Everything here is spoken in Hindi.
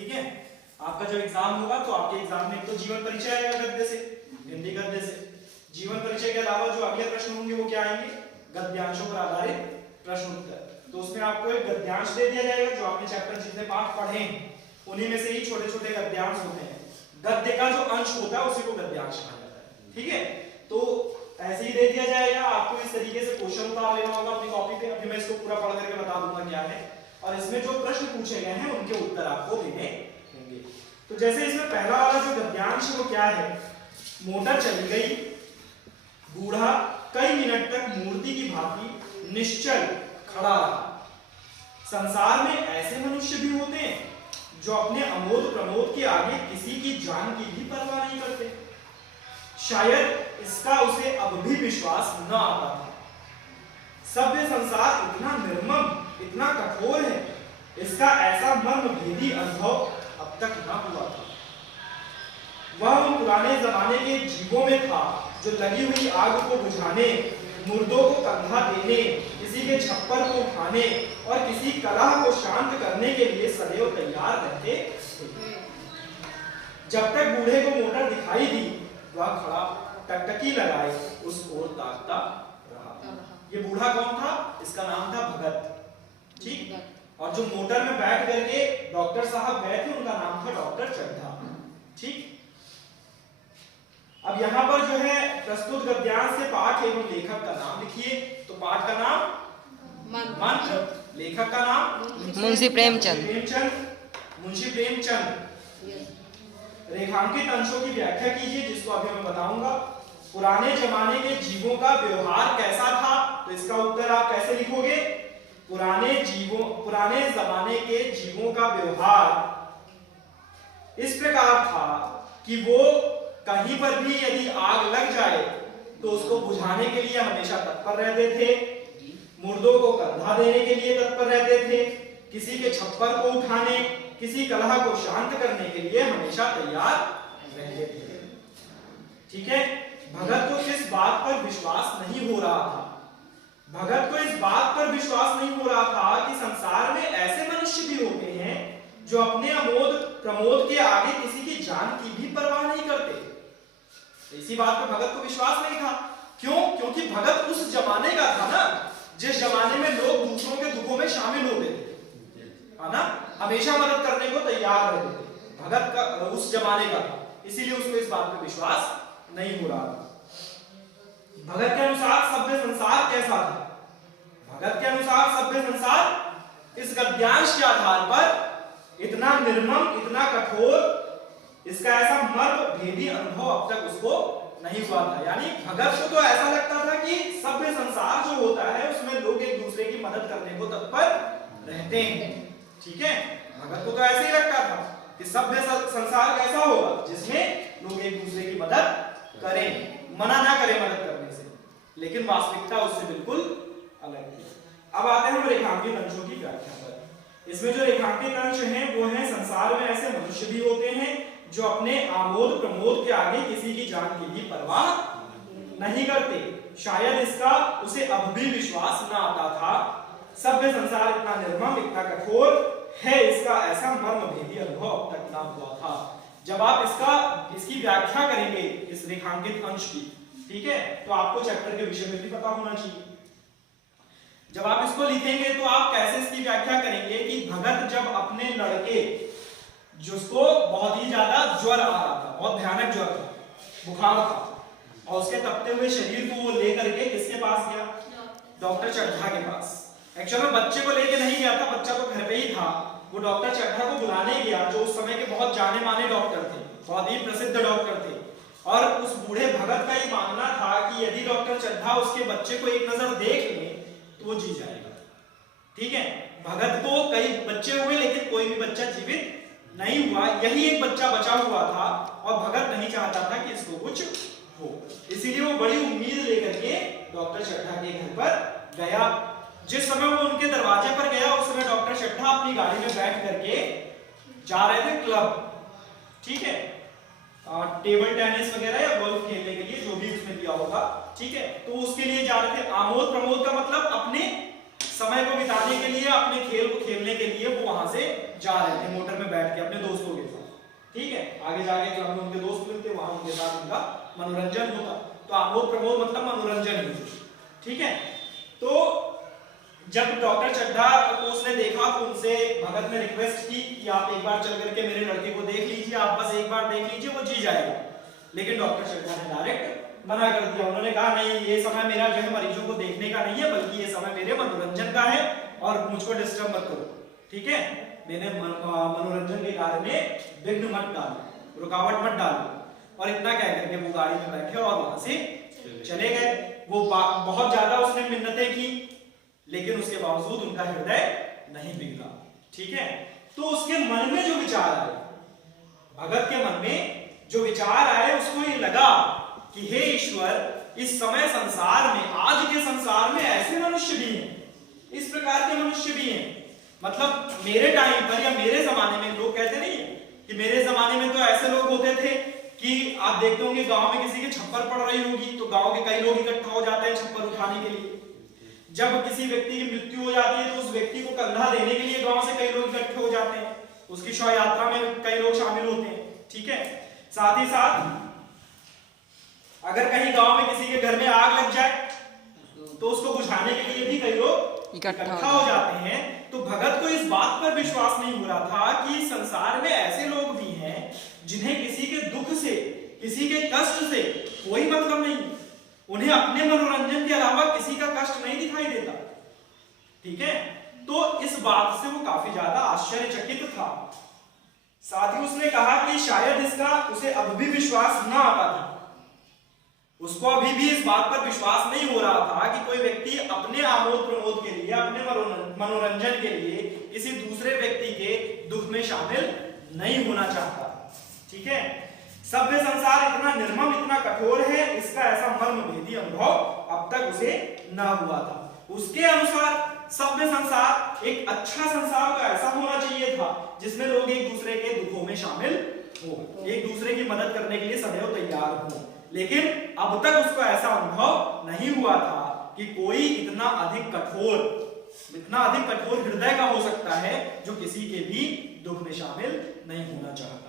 ठीक है। आपका जब एग्जाम होगा तो आपके एग्जाम में एक तो जीवन परिचय आएगा गद्य से, हिंदी गद्य से। जीवन परिचय के अलावा जो अगले प्रश्न होंगे वो क्या आएंगे, गद्यांशों पर आधारित प्रश्न उत्तर। तो उसमें आपको एक गद्यांश दे दिया जाएगा, जो आपने चैप्टर जितने पाठ पढ़े हैं उन्हीं में से ही छोटे छोटे गद्यांश होते हैं। गद्य का जो अंश होता है उसी को गद्यांश कहा जाता है, ठीक है। तो ऐसे ही दे दिया जाएगा, आपको इस तरीके से क्वेश्चन उतार लेना होगा अपनी कॉपी पे। अभी मैं इसको पूरा पढ़ करके बता दूंगा क्या है, और इसमें जो प्रश्न पूछे गए हैं उनके उत्तर आपको देने होंगे। तो जैसे इसमें पहला वाला जो गद्यांश वो क्या है, मोटर चली गई, बूढ़ा कई मिनट तक मूर्ति की भांति निश्चल खड़ा रहा। संसार में ऐसे मनुष्य भी होते हैं जो अपने अमोद प्रमोद के आगे किसी की जान की भी परवाह नहीं करते। शायद इसका उसे अब भी विश्वास न आता था। सभ्य संसार इतना निर्मम, इतना कठोर है, इसका ऐसा मर्मभेदी अनुभव अब तक न हुआ था। वह उन पुराने जमाने के जीवों में था जो लगी हुई आग को बुझाने, मुर्दों को कंधा देने, किसी के छप्पर को उठाने और किसी कलह को शांत करने के लिए सदैव तैयार रहते थे। जब तक बूढ़े को मोटर दिखाई दी, वह खड़ा टकटकी लगाए उस ओर ताकता रहा। ये बूढ़ा कौन था, इसका नाम था भगत, ठीक। और जो मोटर में बैठ करके डॉक्टर साहब गए थे उनका नाम था डॉक्टर चड्ढा, ठीक। अब यहाँ पर जो है प्रस्तुत गद्यांश से पाठ एवं लेखक का नाम लिखिए। तो पाठ का नाम मंत्र, लेखक का नाम मुंशी प्रेमचंद। मुंशी प्रेमचंद। रेखांकित अंशों की व्याख्या कीजिए, जिसको अभी मैं बताऊंगा। पुराने जमाने के जीवों का व्यवहार कैसा था, तो इसका उत्तर आप कैसे लिखोगे, पुराने जमाने के जीवों का व्यवहार इस प्रकार था कि वो कहीं पर भी यदि आग लग जाए तो उसको बुझाने के लिए हमेशा तत्पर रहते थे, मुर्दों को कंधा देने के लिए तत्पर रहते थे, किसी के छप्पर को उठाने, किसी कलह को शांत करने के लिए हमेशा तैयार रहते थे, ठीक है। भगत को इस बात पर विश्वास नहीं हो रहा था, भगत को इस बात पर विश्वास नहीं हो रहा था कि संसार में ऐसे मनुष्य भी होते हैं जो अपने अमोद प्रमोद के आगे किसी की जान की भी परवाह नहीं करते। इसी बात पर भगत को विश्वास नहीं था। क्यों? क्योंकि भगत उस जमाने का था ना, जिस जमाने में लोग दूसरों के दुखों में शामिल होते थे, है ना, हमेशा मदद करने को तैयार रहते थे। भगत का उस जमाने का था, इसीलिए उसको इस बात पर विश्वास नहीं हो रहा था। भगत के अनुसार सभ्य संसार कैसा था? भगत के अनुसार सभ्य संसार इस गद्यांश के आधार पर इतना निर्मम, इतना कठोर, इसका ऐसा मर्म भेदी अनुभव अब तक उसको नहीं हुआ था। यानी भगत को तो ऐसा लगता था कि सभ्य संसार जो होता है उसमें लोग एक दूसरे की मदद करने को तत्पर रहते हैं, ठीक है। भगत को तो ऐसे ही लगता था कि सभ्य संसार कैसा होगा, जिसमें लोग एक दूसरे की मदद करें, मना ना करें मदद करने से। लेकिन वास्तविकता उससे बिल्कुल अलग थी। अब आते हैं हम रेखांकित अंशों की व्याख्या पर। इसमें जो रेखांकित अंश हैं वो हैं, संसार में ऐसे मनुष्य भी होते हैं जो अपने आमोद प्रमोद के आगे किसी की जान की भी परवाह नहीं करते। शायद इसका उसे अब भी विश्वास न आता था। सभ्य संसार इतना निर्मम, इतना कठोर है, इसका ऐसा मर्मभेदी अनुभव अब तक ना हुआ था। जब आप इसकी व्याख्या करेंगे इस रेखांकित अंश की, ठीक है, तो आपको चैप्टर के विषय में भी पता होना चाहिए। जब आप इसको लिखेंगे तो आप कैसे इसकी व्याख्या करेंगे कि भगत जब अपने लड़के, जिसको बहुत ही ज्यादा ज्वर आ रहा था, बहुत भयानक ज्वर था, बुखार था, और उसके तपते हुए शरीर को वो लेकर के किसके पास गया, डॉक्टर चड्ढा के पास। एक्चुअली में बच्चे को लेके नहीं गया था, बच्चा तो घर पे ही था। वो डॉक्टर चड्ढा को बुलाने गया, जो उस समय के बहुत जाने माने डॉक्टर थे, बहुत ही प्रसिद्ध डॉक्टर थे। और उस बूढ़े भगत का ही मानना था कि यदि डॉक्टर चड्ढा उसके बच्चे को एक नजर देख ले तो वो जी जाएगा, ठीक है। भगत को कई बच्चे हुए लेकिन कोई भी बच्चा जीवित नहीं हुआ, यही एक बच्चा बचा हुआ था, और भगत नहीं चाहता था कि इसको कुछ हो। इसीलिए वो बड़ी उम्मीद लेकर के डॉक्टर चड्ढा के घर पर गया। जिस समय वो उनके दरवाजे पर गया, उस समय डॉक्टर चड्ढा अपनी गाड़ी में बैठ करके जा रहे थे क्लब, ठीक है, टेबल टेनिस वगैरह या गोल्फ खेलने के लिए, जो भी उसमें दिया होगा, ठीक है। तो उसके लिए जा रहे थे। आमोद प्रमोद का मतलब अपने समय को बिताने के लिए, अपने खेल को खेलने के लिए वो वहां से जा रहे थे मोटर में बैठ के अपने दोस्तों के साथ। ठीक है, आगे जाके क्लब में उनके दोस्त मिलते, वहां उनके साथ उनका मनोरंजन होता। तो आमोद प्रमोद मतलब मनोरंजन ही। ठीक है, तो जब डॉक्टर चड्ढा को उसने देखा तो उनसे भगत ने रिक्वेस्ट की कि आप एक बार चल करके मेरे लड़के को देख लीजिए, आप बस एक बार देख लीजिए, वो जी जाएगा। लेकिन डॉक्टर चड्ढा ने डायरेक्ट मना कर दिया। उन्होंने कहा नहीं, ये समय मेरा जो है मरीजों को देखने का नहीं है, बल्कि ये समय मेरे मनोरंजन का है और मुझको डिस्टर्ब मत करो। ठीक है, मैंने मनोरंजन के कार्य में विघ्न मत डालो, रुकावट मत डालो। और इतना कह करके वो गाड़ी में बैठे और वहां से चले गए। वो बहुत ज्यादा उसने मिन्नतें की, लेकिन उसके बावजूद उनका हृदय नहीं पिघला। ठीक है, तो उसके मन में जो विचार आए, भगत के मन में जो विचार आए, उसको ये लगा कि हे ईश्वर, इस समय संसार में, आज के संसार में ऐसे मनुष्य भी हैं, इस प्रकार के मनुष्य भी हैं। मतलब मेरे टाइम पर या मेरे जमाने में, लोग कहते नहीं है कि मेरे जमाने में तो ऐसे लोग होते थे कि आप देखते होंगे गांव में किसी के छप्पर पड़ रही होगी तो गांव के कई लोग इकट्ठा हो जाते हैं छप्पर उठाने के लिए। जब किसी व्यक्ति की मृत्यु हो जाती है तो उस व्यक्ति को कंधा देने के लिए गांव से कई लोग इकट्ठे हो जाते हैं, उसकी शव यात्रा में कई लोग शामिल होते हैं। ठीक है, साथ ही साथ अगर कहीं गांव में किसी के घर में आग लग जाए तो उसको बुझाने के लिए भी कई लोग इकट्ठा हो जाते हैं। तो भगत को इस बात पर विश्वास नहीं हो रहा था कि संसार में ऐसे लोग भी हैं जिन्हें किसी के दुख से, किसी के कष्ट से कोई मतलब नहीं, उन्हें अपने मनोरंजन के अलावा किसी का कष्ट नहीं दिखाई देता। ठीक है, तो इस बात से वो काफी ज्यादा आश्चर्यचकित था। साथ ही उसने कहा कि शायद इसका उसे अब भी विश्वास न आता था, उसको अभी भी इस बात पर विश्वास नहीं हो रहा था कि कोई व्यक्ति अपने आमोद प्रमोद के लिए, अपने मनोरंजन के लिए किसी दूसरे व्यक्ति के दुख में शामिल नहीं होना चाहता। ठीक है, सभ्य संसार इतना निर्मम, इतना कठोर है, इसका ऐसा मर्मभेदी अनुभव अब तक उसे न हुआ था। उसके अनुसार सभ्य संसार एक अच्छा संसार तो ऐसा होना चाहिए था जिसमें लोग एक दूसरे के दुखों में शामिल हो, एक दूसरे की मदद करने के लिए सदैव तैयार हो। लेकिन अब तक उसको ऐसा अनुभव नहीं हुआ था कि कोई इतना अधिक कठोर हृदय का हो सकता है जो किसी के भी दुख में शामिल नहीं होना चाहता।